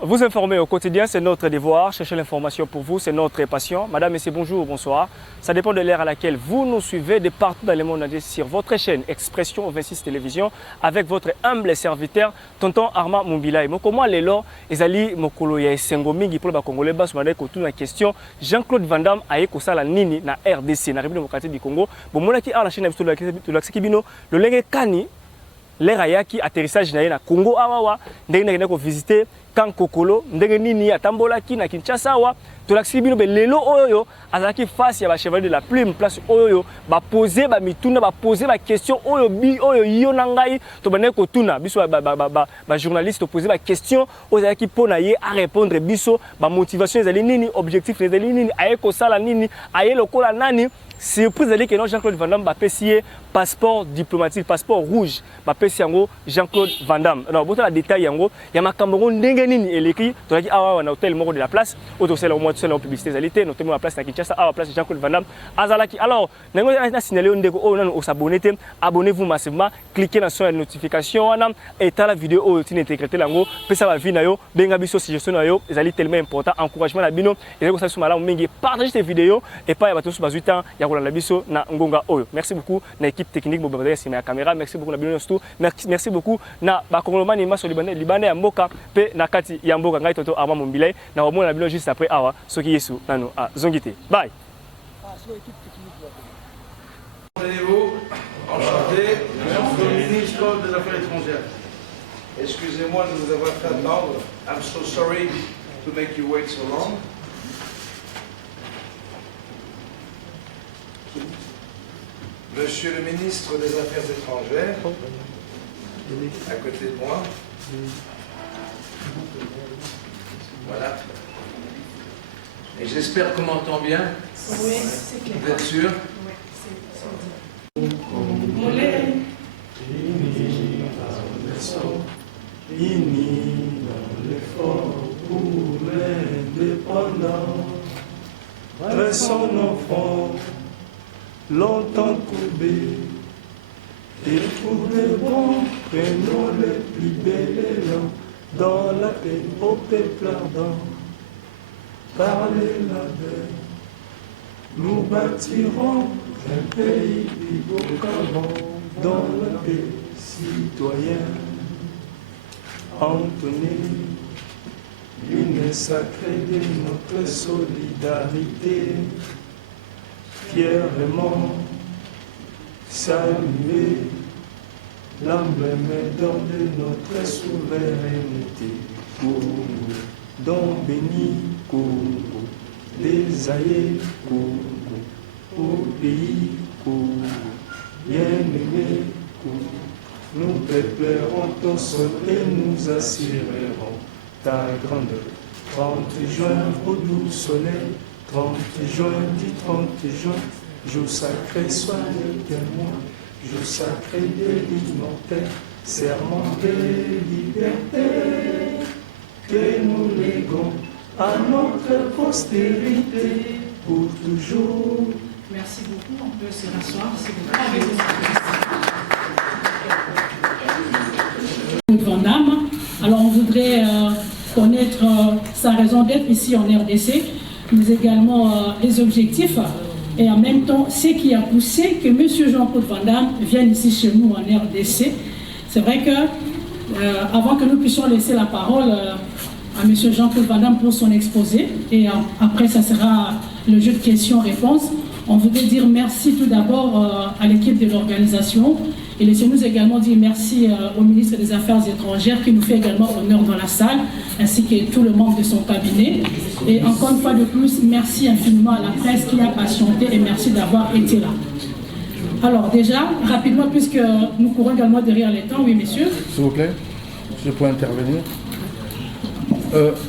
Vous informer au quotidien, c'est notre devoir. Chercher l'information pour vous, c'est notre passion. Madame, Messieurs, bonjour, bonsoir. Ça dépend de l'ère à laquelle vous nous suivez de partout dans le monde entier sur votre chaîne Expression 26 Télévision avec votre humble serviteur, Tonton Armand Mumbilaï. Comment les lois, ils allaient mokolo ya esengo mingi pour les Congolais bas sur la question Jean-Claude Van Damme a écouté ça la nini na RDC, na République démocratique du Congo. Bon, moi qui a la chaîne de l'Axikibino, le lengue kani. L'air ayaki atterrissage na Congo awawa ndenge ko visiter Kan Kokolo ndenge nini atambolaki na Kinshasa wa tolakisi bino be lelo oyo azaki face ya ba chevalier de la plume place oyo ba poser ba mituna ba poser ba question oyo bi oyo yo na ngai to bane ko tuna biso ba journaliste to poser ba question ozaki pona ye a répondre biso ba motivation ezali nini objectif ezali nini ayeko sala nini aye lokola nani. Surprise que non Jean-Claude Van Damme a passeport diplomatique, passeport rouge, Jean-Claude Van Damme. Alors, pour le détail, il y a ma Cameroun Ndengenini et l'écrit, tu as dit, ah, on a hôtel mort de la place, au sein au moins de la publicité, notamment la place de Kinshasa, à la place de Jean-Claude Van Damme, Azalaki. Alors, nous avons signalé au s'abonner, abonnez-vous massivement, cliquez dans la notification, et la vidéo où tu intégrité l'ango, puis ça va venir, bengabiso suggestion, ils allaient tellement important, encouragement à bino, et vous savez, partagez cette vidéo, et pas à bateau sur 8 ans, na ngonga oyo. Merci beaucoup na équipe technique bobabaya sima ya caméra. Merci beaucoup na bino stu. Merci beaucoup na ba kongolomani maso libanais ya mboka pe na kati ya mboka ngai Tonton Armand Mumbilaï na omona na bino juste après awa soki yesu nano a zongité. Bye. Allez-vous, enchanté, le ministre des Affaires étrangères. Excusez-moi de vous avoir fait attendre. I'm so sorry to make you wait so long. Monsieur le ministre des Affaires étrangères, à côté de moi. Voilà. Et j'espère qu'on m'entend bien. Oui, c'est clair. Vous êtes sûr? Oui, Unis dans l'effort pour l'indépendance, dressons nos fronts, longtemps courbés, et pour les bons, prenons les plus belles élans, dans la paix au peuple ardent, parlez la paix, nous bâtirons un pays plus beau qu'avant, dans la paix citoyenne. Anthony, l'une sacrée de notre solidarité, fièrement saluer l'emblème d'or de notre souveraineté. Congo, don béni Congo, des aïeux Congo, au pays Congo, bien-aimé Congo. Nous peuplerons ton sol et nous assurerons ta grandeur. 30 juin au doux soleil, 30 juin du 30 juin, jour sacré soit le témoin, jour sacré de l'immortel, serment de liberté, que nous léguons à notre postérité pour toujours. merci beaucoup. On peut se rasseoir, s'il vous plaît, avec vous. Van Damme. Alors on voudrait connaître sa raison d'être ici en RDC, mais également les objectifs et en même temps ce qui a poussé que M. Jean-Claude Van Damme vienne ici chez nous en RDC. C'est vrai que avant que nous puissions laisser la parole à M. Jean-Claude Van Damme pour son exposé, et après ça sera le jeu de questions-réponses, on voudrait dire merci tout d'abord à l'équipe de l'organisation. Et laissez-nous également dire merci au ministre des Affaires étrangères qui nous fait également honneur dans la salle, ainsi que tout le membre de son cabinet. Et encore une fois de plus, merci infiniment à la presse qui a patienté et merci d'avoir été là. Alors déjà, rapidement, puisque nous courons également derrière les temps, oui messieurs. S'il vous plaît, je peux intervenir.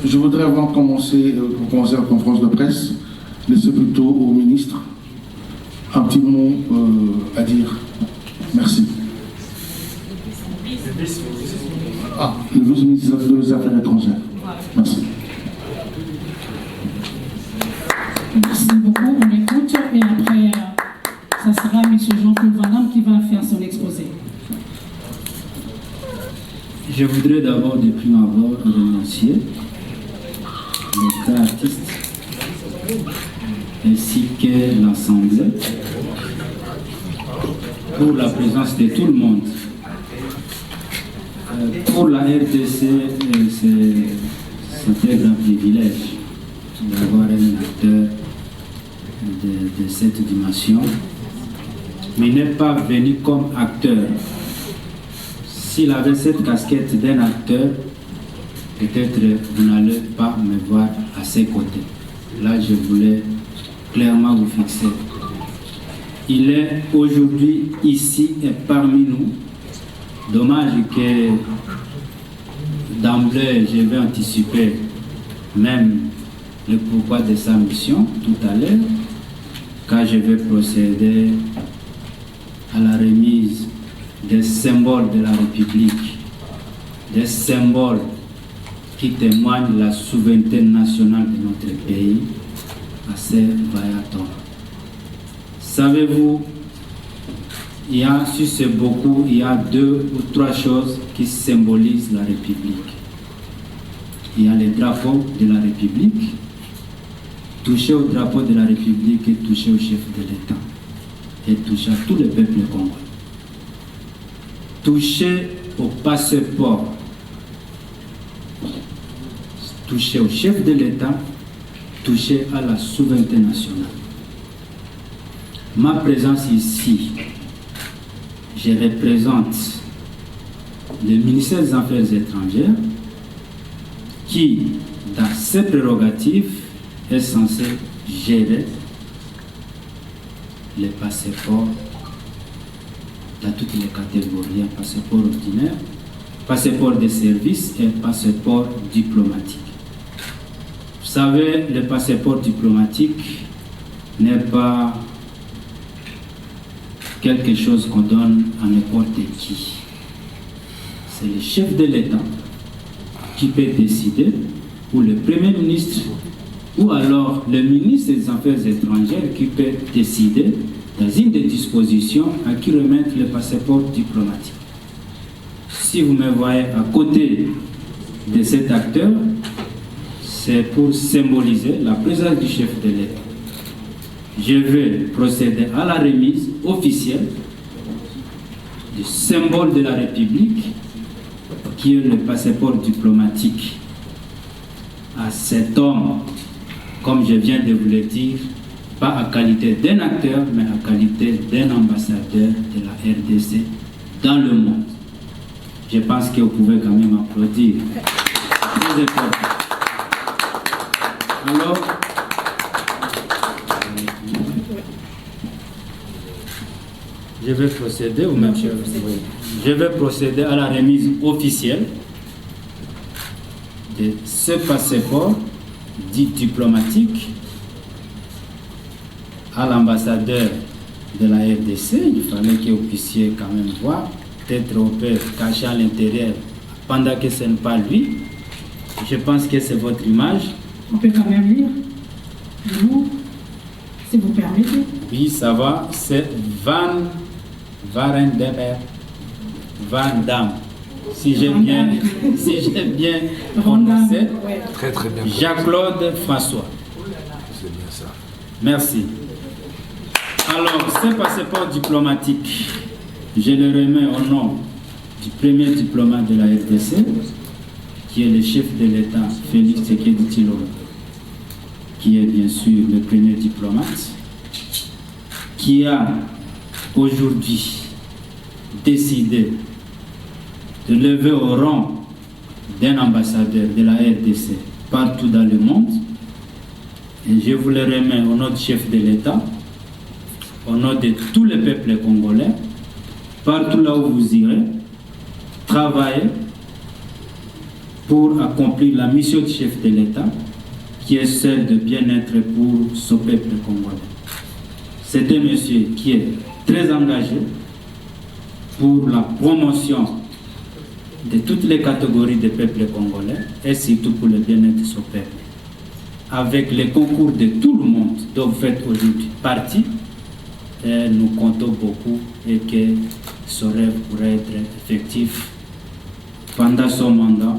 Je voudrais avant de commencer la conférence de presse, laisser plutôt au ministre un petit mot à dire. Merci. Ah, le vice-ministre des Affaires étrangères. Merci. Merci beaucoup, on écoute et après, ça sera M. Jean-Claude Van Damme qui va faire son exposé. Je voudrais d'abord, de prime abord, remercier les grands artistes, ainsi que l'Assemblée, pour la présence de tout le monde. Pour la RDC, c'est un grand privilège d'avoir un acteur de cette dimension, mais il n'est pas venu comme acteur. S'il avait cette casquette d'un acteur, peut-être vous n'allez pas me voir à ses côtés. Là, je voulais clairement vous fixer. Il est aujourd'hui ici et parmi nous. Dommage que d'emblée, je vais anticiper même le pourquoi de sa mission tout à l'heure, quand je vais procéder à la remise des symboles de la République, des symboles qui témoignent de la souveraineté nationale de notre pays à ces vaillants. Savez-vous, sur ce beaucoup, il y a 2 ou 3 choses qui symbolisent la République. Il y a le drapeau de la République. Toucher au drapeau de la République et toucher au chef de l'État. Et toucher à tout le peuple congolais. Toucher au passeport. Toucher au chef de l'État. Toucher à la souveraineté nationale. Ma présence ici, je représente le ministère des Affaires étrangères qui, dans ses prérogatives, est censé gérer les passeports dans toutes les catégories, un passeport ordinaire, passeport de service et passeport diplomatique. Vous savez, le passeport diplomatique n'est pas quelque chose qu'on donne à n'importe qui. C'est le chef de l'État qui peut décider, ou le Premier ministre, ou alors le ministre des Affaires étrangères qui peut décider, dans une des dispositions, à qui remettre le passeport diplomatique. Si vous me voyez à côté de cet acteur, c'est pour symboliser la présence du chef de l'État. Je vais procéder à la remise officielle du symbole de la République, qui est le passeport diplomatique, à cet homme, comme je viens de vous le dire, pas à qualité d'un acteur, mais à qualité d'un ambassadeur de la RDC dans le monde. Je pense que vous pouvez quand même applaudir. Très important. Alors, je vais procéder, ou même je vais procéder à la remise officielle de ce passeport dit diplomatique à l'ambassadeur de la RDC. Il fallait que vous puissiez quand même voir. Peut-être on peut cacher à l'intérieur pendant que ce n'est pas lui. Je pense que c'est votre image. On peut quand même lire. Vous, si vous permettez. Oui, ça va. C'est Van Varenberg Van Damme. Si j'ai bien prononcé. Très très bien. Jacques-Claude François. C'est bien ça. Merci. Alors, ce passeport diplomatique, je le remets au nom du premier diplomate de la RDC, qui est le chef de l'État, Félix Tshisekedi Tshilombo, qui est bien sûr le premier diplomate, qui a aujourd'hui décidé de lever au rang d'un ambassadeur de la RDC partout dans le monde. Et je vous le remets au nom du chef de l'État, au nom de tout le peuple congolais, partout là où vous irez, travailler pour accomplir la mission du chef de l'État, qui est celle de bien-être pour ce peuple congolais. C'est un monsieur qui est très engagé pour la promotion de toutes les catégories des peuples congolais et surtout pour le bien-être de ce peuple. Avec le concours de tout le monde dont vous faites aujourd'hui partie, et nous comptons beaucoup et que ce rêve pourrait être effectif pendant son mandat,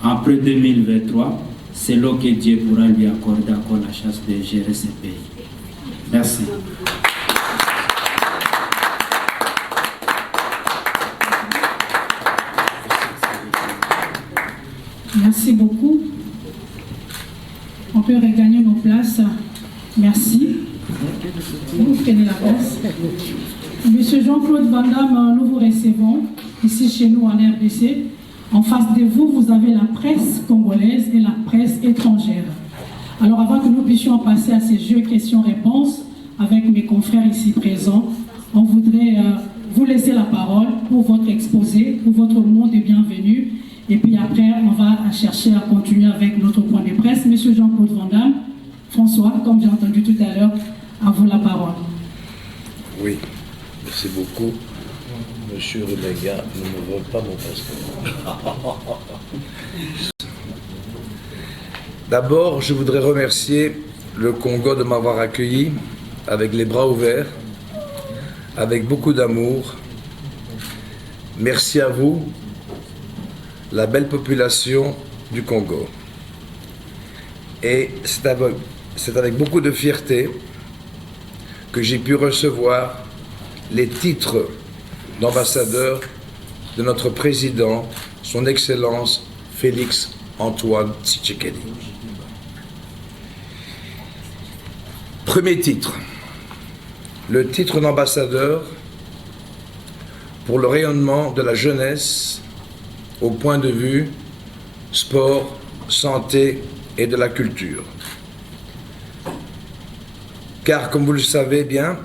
après 2023, selon que Dieu pourra lui accorder encore la chance de gérer ce pays. Merci. Merci beaucoup. On peut regagner nos places. Merci. Vous prenez la place. Monsieur Jean-Claude Van Damme, nous vous recevons ici chez nous en RDC. En face de vous, vous avez la presse congolaise et la presse étrangère. Alors avant que nous puissions passer à ces jeux questions-réponses avec mes confrères ici présents, on voudrait vous laisser la parole pour votre exposé, pour votre mot de bienvenue. Et puis après, on va chercher à continuer avec notre point de presse. Monsieur Jean-Claude Van Damme, François, comme j'ai entendu tout à l'heure, à vous la parole. Oui, merci beaucoup. Monsieur Rulega ne me vole pas mon passeport. D'abord, je voudrais remercier le Congo de m'avoir accueilli avec les bras ouverts, avec beaucoup d'amour. Merci à vous, la belle population du Congo. Et c'est avec beaucoup de fierté que j'ai pu recevoir les titres d'ambassadeur de notre président, son Excellence Félix Antoine Tshisekedi. Premier titre, le titre d'ambassadeur pour le rayonnement de la jeunesse au point de vue sport, santé et de la culture. Car comme vous le savez bien,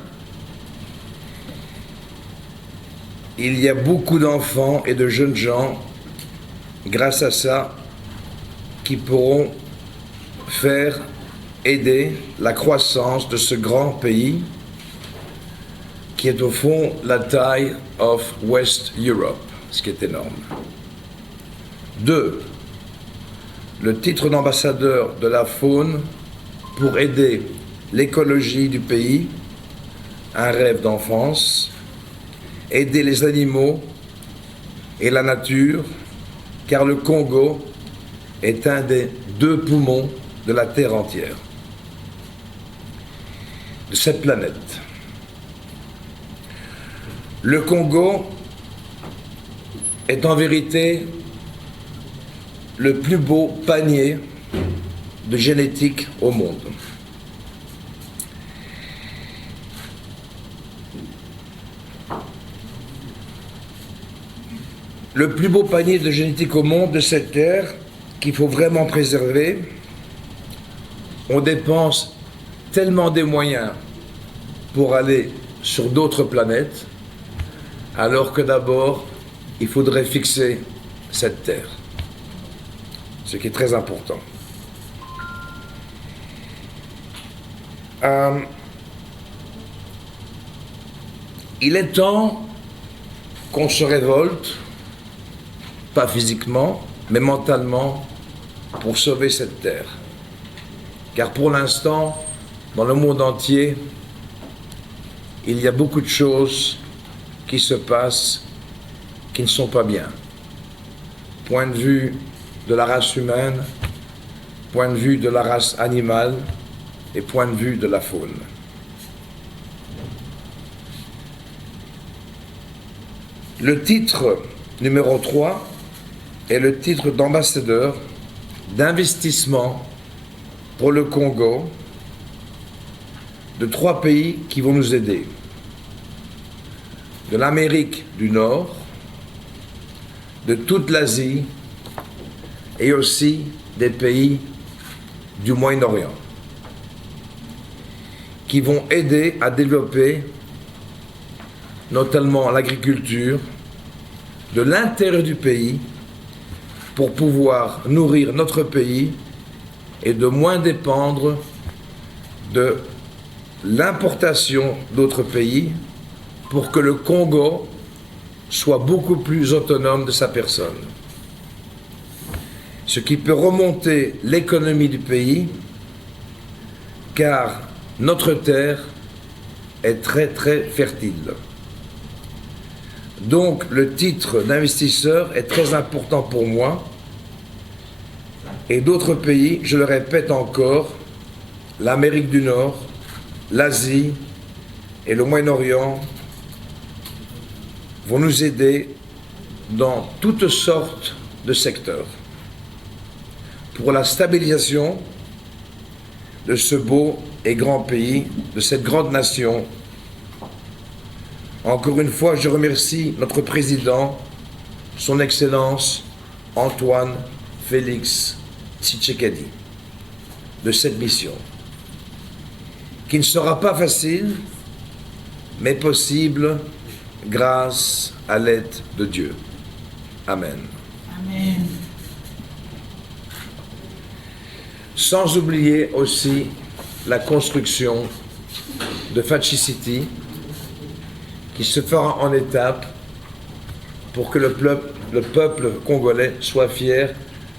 il y a beaucoup d'enfants et de jeunes gens, grâce à ça, qui pourront aider la croissance de ce grand pays qui est au fond la taille of West Europe, ce qui est énorme. 2. Le titre d'ambassadeur de la faune pour aider l'écologie du pays, un rêve d'enfance, aider les animaux et la nature, car le Congo est un des 2 poumons de la Terre entière, de cette planète. Le Congo est en vérité le plus beau panier de génétique au monde. Le plus beau panier de génétique au monde de cette terre qu'il faut vraiment préserver. On dépense tellement des moyens pour aller sur d'autres planètes, alors que d'abord, il faudrait fixer cette terre, ce qui est très important. Il est temps qu'on se révolte, pas physiquement, mais mentalement, pour sauver cette terre. Car pour l'instant, dans le monde entier, il y a beaucoup de choses qui se passent qui ne sont pas bien. Point de vue de la race humaine, point de vue de la race animale et point de vue de la faune. Le titre numéro 3 est le titre d'ambassadeur d'investissement pour le Congo de 3 pays qui vont nous aider. De l'Amérique du Nord, de toute l'Asie et aussi des pays du Moyen-Orient qui vont aider à développer notamment l'agriculture de l'intérieur du pays pour pouvoir nourrir notre pays et de moins dépendre de l'importation d'autres pays pour que le Congo soit beaucoup plus autonome de sa personne. Ce qui peut remonter l'économie du pays, car notre terre est très très fertile. Donc le titre d'investisseur est très important pour moi Et d'autres pays, je le répète encore, l'Amérique du Nord, l'Asie et le Moyen-Orient vont nous aider dans toutes sortes de secteurs pour la stabilisation de ce beau et grand pays, de cette grande nation. Encore une fois, je remercie notre président, son Excellence Antoine Félix Tshisekedi, de cette mission, qui ne sera pas facile, mais possible grâce à l'aide de Dieu. Amen. Amen. Sans oublier aussi la construction de Fachi City, qui se fera en étapes pour que le peuple congolais soit fier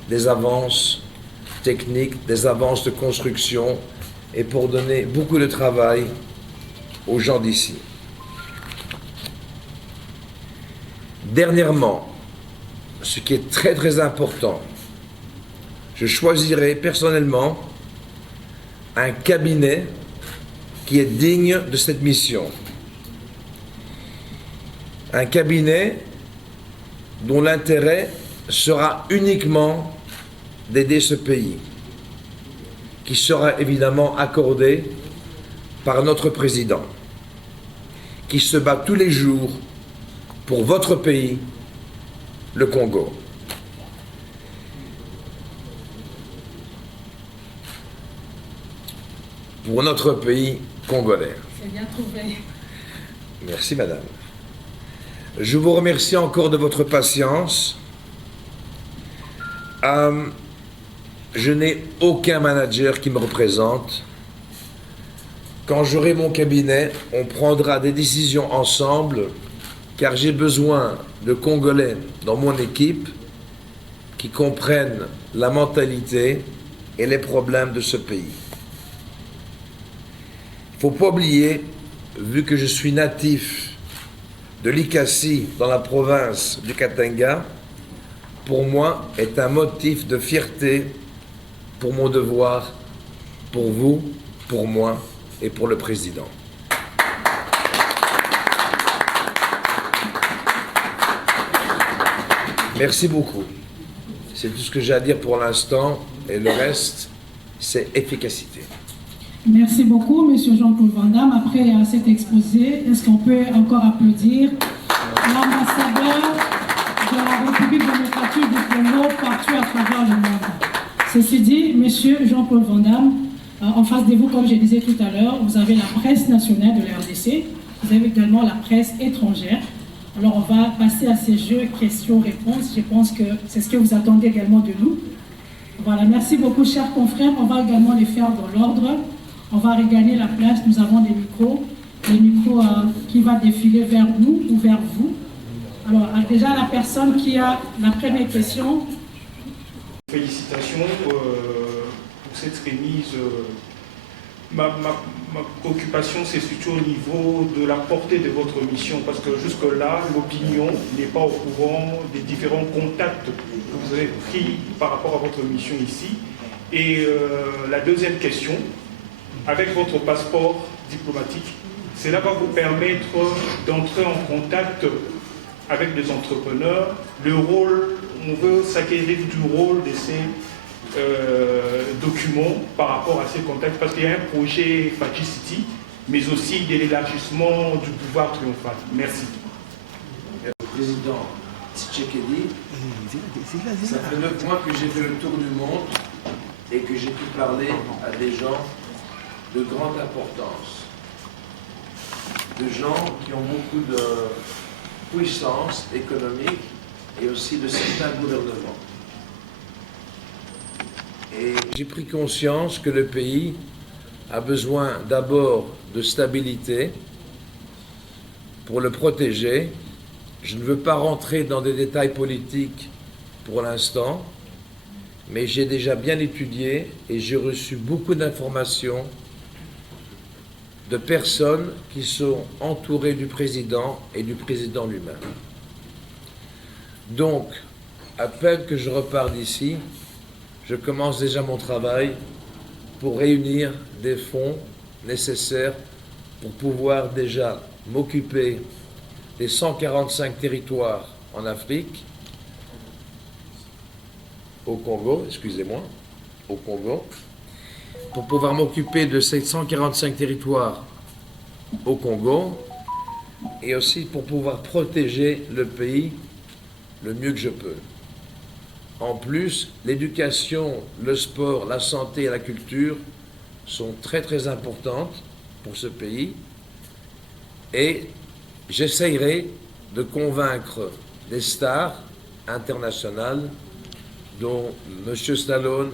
des avances techniques, des avances de construction, et pour donner beaucoup de travail aux gens d'ici. Dernièrement, ce qui est très très important, je choisirai personnellement un cabinet qui est digne de cette mission. Un cabinet dont l'intérêt sera uniquement d'aider ce pays, qui sera évidemment accordé par notre président, qui se bat tous les jours pour votre pays, le Congo. Pour notre pays congolais. C'est bien trouvé. Merci, madame. Je vous remercie encore de votre patience. Je n'ai aucun manager qui me représente. Quand j'aurai mon cabinet, on prendra des décisions ensemble, car j'ai besoin de Congolais dans mon équipe qui comprennent la mentalité et les problèmes de ce pays. Il ne faut pas oublier, vu que je suis natif de Likasi, dans la province du Katanga, pour moi est un motif de fierté pour mon devoir, pour vous, pour moi et pour le président. Merci beaucoup. C'est tout ce que j'ai à dire pour l'instant, et le reste, c'est efficacité. Merci beaucoup, M. Jean-Paul Van Damme. Après cet exposé, est-ce qu'on peut encore applaudir l'ambassadeur de la République démocratique du Congo partout à travers le monde? Ceci dit, M. Jean-Paul Van Damme, en face de vous, comme je disais tout à l'heure, vous avez la presse nationale de la RDC, vous avez également la presse étrangère. Alors on va passer à ces jeux questions-réponses. Je pense que c'est ce que vous attendez également de nous. Voilà, merci beaucoup, chers confrères. On va également les faire dans l'ordre. On va regagner la place. Nous avons des micros qui va défiler vers nous ou vers vous. Alors, déjà, la personne qui a la première question. Félicitations pour cette remise. Ma préoccupation, c'est surtout au niveau de la portée de votre mission, parce que jusque-là, l'opinion n'est pas au courant des différents contacts que vous avez pris par rapport à votre mission ici. Et la deuxième question, avec votre passeport diplomatique, cela va vous permettre d'entrer en contact avec des entrepreneurs. Le rôle, on veut s'acquérir du rôle de ces documents par rapport à ces contacts, parce qu'il y a un projet Fachi City, mais aussi de l'élargissement du pouvoir triomphal. Merci. Le président Tshisekedi, ça fait 9 mois que j'ai fait le tour du monde et que j'ai pu parler à des gens de grande importance, de gens qui ont beaucoup de puissance économique et aussi de certains gouvernements. Et j'ai pris conscience que le pays a besoin d'abord de stabilité pour le protéger. Je ne veux pas rentrer dans des détails politiques pour l'instant, mais j'ai déjà bien étudié et j'ai reçu beaucoup d'informations de personnes qui sont entourées du président et du président lui-même. Donc, à peine que je repars d'ici, je commence déjà mon travail pour réunir des fonds nécessaires pour pouvoir déjà m'occuper des 145 territoires en Afrique, au Congo, excusez-moi, au Congo, pour pouvoir m'occuper de ces 145 territoires au Congo et aussi pour pouvoir protéger le pays le mieux que je peux. En plus, l'éducation, le sport, la santé et la culture sont très très importantes pour ce pays et j'essayerai de convaincre des stars internationales dont M. Stallone,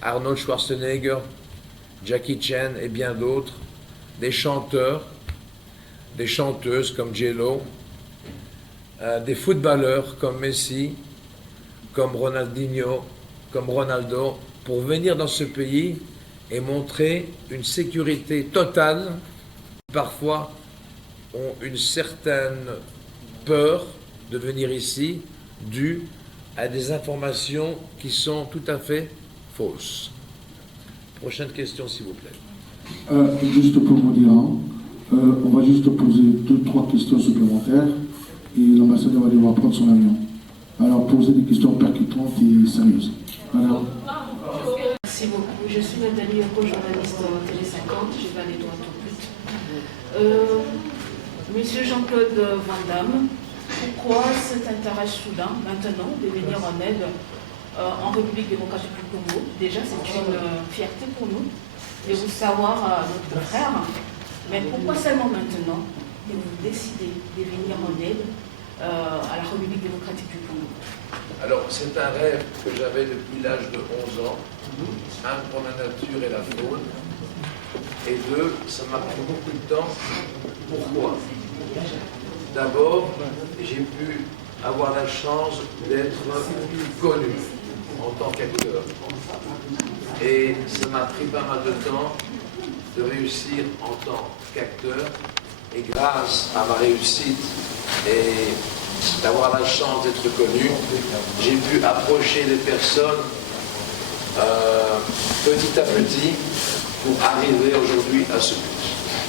Arnold Schwarzenegger, Jackie Chan et bien d'autres, des chanteurs, des chanteuses comme J-Lo, des footballeurs comme Messi, comme Ronaldinho, comme Ronaldo, pour venir dans ce pays et montrer une sécurité totale. Parfois, ont une certaine peur de venir ici, due à des informations qui sont tout à fait fausses. Prochaine question, s'il vous plaît. Juste pour vous dire, on va juste poser 2-3 questions supplémentaires et l'ambassadeur va devoir prendre son avion. Alors, posez des questions percutantes et sérieuses. Alors. Merci beaucoup. Je suis Nathalie Yoko, journaliste Télé 50. Je vais aller droit au but. Monsieur Jean-Claude Van Damme, pourquoi cet intérêt soudain maintenant de venir en aide en République démocratique du Congo? Déjà, c'est une fierté pour nous de vous savoir notre frère. Mais pourquoi seulement maintenant que vous décidez de venir en aide à la République démocratique du Congo? Alors, c'est un rêve que j'avais depuis l'âge de 11 ans. Un, pour la nature et la faune. Et deux, ça m'a pris beaucoup de temps. Pourquoi? D'abord, j'ai pu avoir la chance d'être connu en tant qu'acteur. Et ça m'a pris pas mal de temps de réussir en tant qu'acteur. Et grâce à ma réussite et d'avoir la chance d'être connu, j'ai pu approcher les personnes petit à petit pour arriver aujourd'hui à ce but.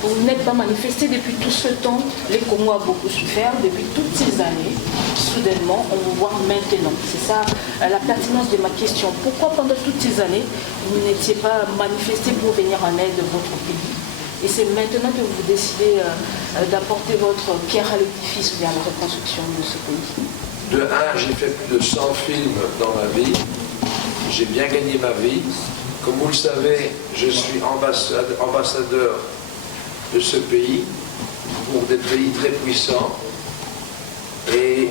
Vous n'êtes pas manifesté depuis tout ce temps. Les Congo a beaucoup souffert depuis toutes ces années. Soudainement, on vous voit maintenant. C'est ça la pertinence de ma question. Pourquoi pendant toutes ces années, vous n'étiez pas manifesté pour venir en aide de votre pays? Et c'est maintenant que vous décidez d'apporter votre pierre à l'édifice vers la reconstruction de ce pays. De un, j'ai fait plus de 100 films dans ma vie. J'ai bien gagné ma vie. Comme vous le savez, je suis ambassadeur de ce pays pour des pays très puissants. Et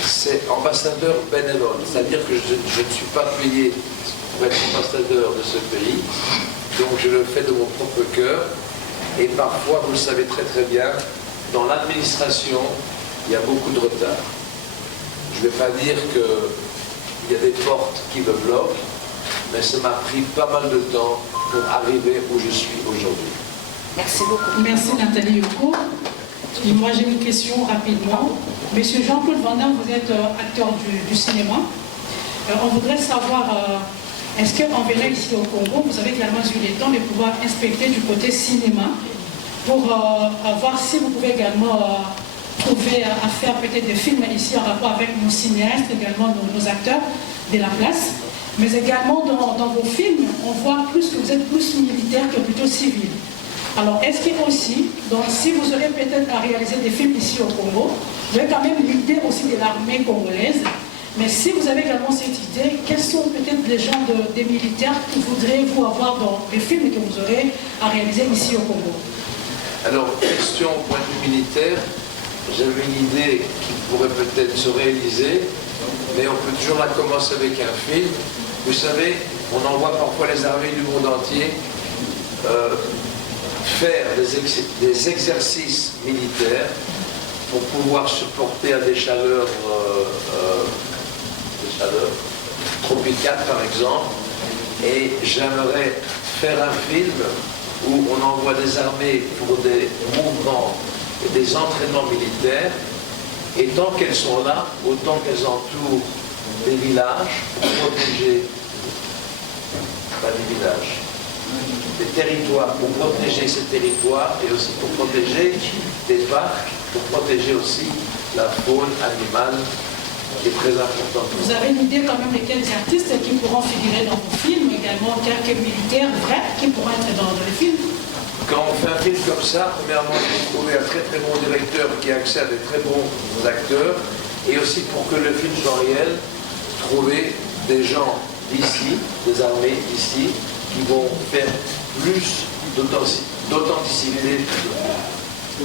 c'est ambassadeur bénévole, c'est-à-dire que je ne suis pas payé pour être ambassadeur de ce pays, donc je le fais de mon propre cœur. Et parfois, vous le savez très très bien, dans l'administration, il y a beaucoup de retard. Je ne vais pas dire qu'il y a des portes qui me bloquent, mais ça m'a pris pas mal de temps pour arriver où je suis aujourd'hui. Merci beaucoup. Merci Nathalie Yoko. Et moi j'ai une question rapidement. Monsieur Jean-Claude Van Damme, vous êtes acteur du cinéma. On voudrait savoir, est-ce qu'en venant ici au Congo, vous avez également eu le temps de pouvoir inspecter du côté cinéma pour voir si vous pouvez également trouver à faire peut-être des films ici en rapport avec nos cinéastes, également nos acteurs de la place. Mais également dans vos films, on voit plus que vous êtes plus militaire que plutôt civil. Alors, est-ce que aussi, donc, si vous aurez peut-être à réaliser des films ici au Congo, vous avez quand même l'idée aussi de l'armée congolaise, mais si vous avez également cette idée, quels sont peut-être les genres des militaires que voudrez-vous avoir dans les films que vous aurez à réaliser ici au Congo? Alors, question au point de vue militaire, j'avais une idée qui pourrait peut-être se réaliser, mais on peut toujours la commencer avec un film. Vous savez, on envoie parfois les armées du monde entier faire des exercices militaires pour pouvoir supporter à des chaleurs tropicales par exemple. Et j'aimerais faire un film où on envoie des armées pour des mouvements et des entraînements militaires Et tant qu'elles sont là, autant qu'elles entourent des villages, pour protéger, pas des villages, des territoires, pour protéger ces territoires et aussi pour protéger des parcs, pour protéger aussi la faune animale qui est très importante. Vous avez une idée quand même de quels artistes qui pourront figurer dans vos films, également quelques militaires vrais qui pourront être dans le film? Quand on fait un film comme ça, premièrement, il faut trouver un très très bon directeur qui a accès à des très bons acteurs, et aussi pour que le film soit réel, trouver des gens d'ici, des armées d'ici, qui vont faire plus d'authenticité.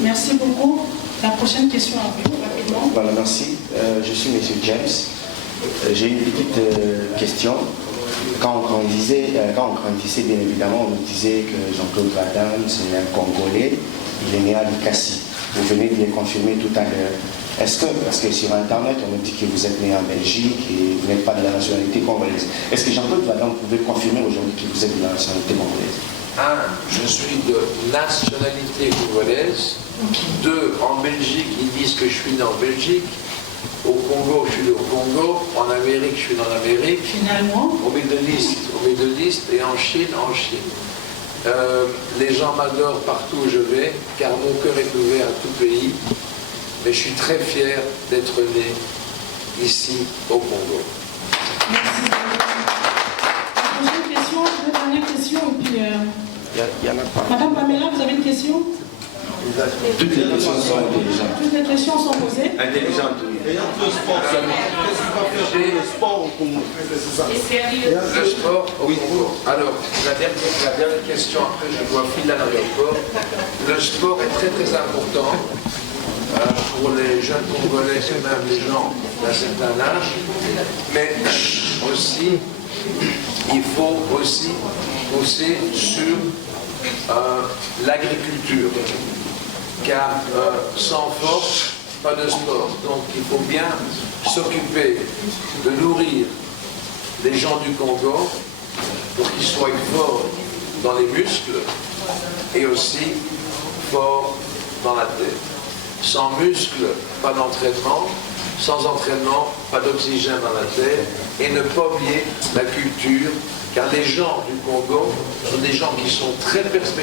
Merci beaucoup. La prochaine question à vous, rapidement. Voilà, merci. Je suis M. James. J'ai une petite question. Quand on grandissait, bien évidemment, on nous disait que Jean-Claude Van Damme, c'est un Congolais, il est né à Lukassi. Vous venez de le confirmer tout à l'heure. Est-ce que, parce que sur Internet, on nous dit que vous êtes né en Belgique et vous n'êtes pas de la nationalité congolaise. Est-ce que Jean-Claude Van Damme pouvait confirmer aujourd'hui que vous êtes de la nationalité congolaise? 1. Je suis de nationalité congolaise. 2. En Belgique, ils disent que je suis né en Belgique. Au Congo, je suis né au Congo. En Amérique, je suis né en Amérique. Finalement. Au Middle East, et en Chine, les gens m'adorent partout où je vais, car mon cœur est ouvert à tout pays. Mais je suis très fier d'être né ici, au Congo. Merci. La prochaine question, deux dernières questions, et puis... Il y en a pas. Madame Pamela, vous avez une question? Toutes les questions sont intelligentes. Toutes les questions sont posées. Intelligentes, oui. Le sport au Congo. Alors, la dernière question, après je dois filer à l'aéroport. Le sport est très très important pour les jeunes Congolais et même les gens d'un certain âge. Mais aussi, il faut aussi pousser sur l'agriculture. Car sans force, pas de sport. Donc il faut bien s'occuper de nourrir les gens du Congo pour qu'ils soient forts dans les muscles et aussi forts dans la tête. Sans muscles, pas d'entraînement. Sans entraînement, pas d'oxygène dans la tête. Et ne pas oublier la culture, car les gens du Congo sont des gens qui sont très perspicaces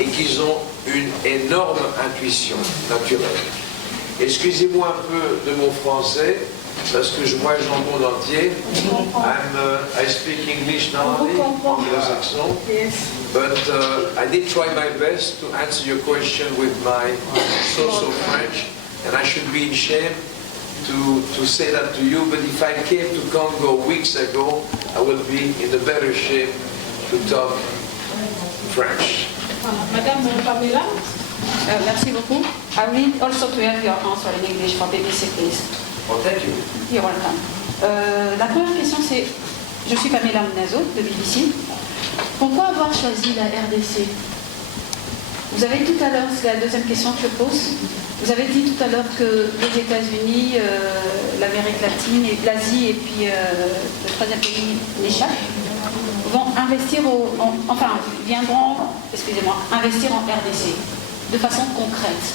et qu'ils ont une énorme intuition naturelle. Excusez-moi un peu de mon français, parce que je voyage dans le monde entier. I speak English normally, anglo-saxon, but I did try my best to answer your question with my so-so French, and I should be ashamed to say that to you, but if I came to Congo weeks ago, I will be in a better shape to talk French. Madame Pamela. Merci beaucoup. I need also to have your answer in English for BBC, please. Oh, thank you. You're welcome. La première question, c'est, je suis Pamela Munazo de BBC. Pourquoi avoir choisi la RDC? Vous avez dit tout à l'heure, c'est la deuxième question que je pose, vous avez dit tout à l'heure que les États-Unis, l'Amérique latine, et l'Asie et puis le troisième pays, les Chats, vont investir viendront, investir en RDC de façon concrète.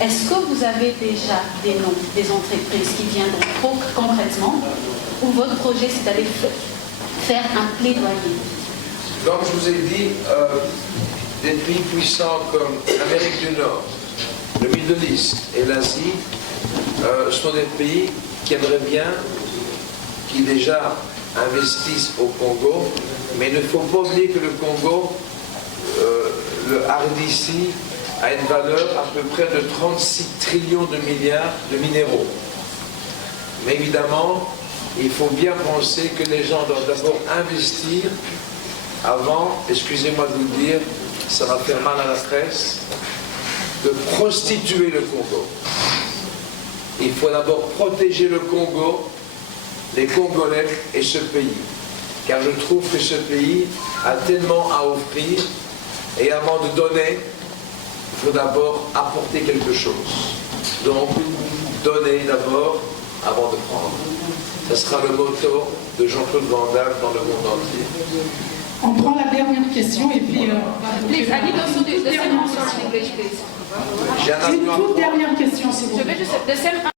Est-ce que vous avez déjà des noms, des entreprises qui viendront concrètement, ou votre projet c'est d'aller faire un plaidoyer? Comme je vous ai dit, des pays puissants comme l'Amérique du Nord, le Middle East et l'Asie sont des pays qui aimeraient bien, qui déjà investissent au Congo, mais il ne faut pas oublier que le Congo, le RDC, a une valeur à peu près de 36 trillions de milliards de minéraux. Mais évidemment, il faut bien penser que les gens doivent d'abord investir avant, excusez-moi de vous dire, ça va faire mal à la presse, de prostituer le Congo. Il faut d'abord protéger le Congo, les Congolais et ce pays. Car je trouve que ce pays a tellement à offrir et avant de donner, il faut d'abord apporter quelque chose. Donc, donner d'abord avant de prendre. Ce sera le motto de Jean-Claude Van Damme dans le monde entier. On prend la dernière question et puis... Please, I need also the same answer in English, please. Une toute dernière question, s'il vous plaît. Je veux juste the same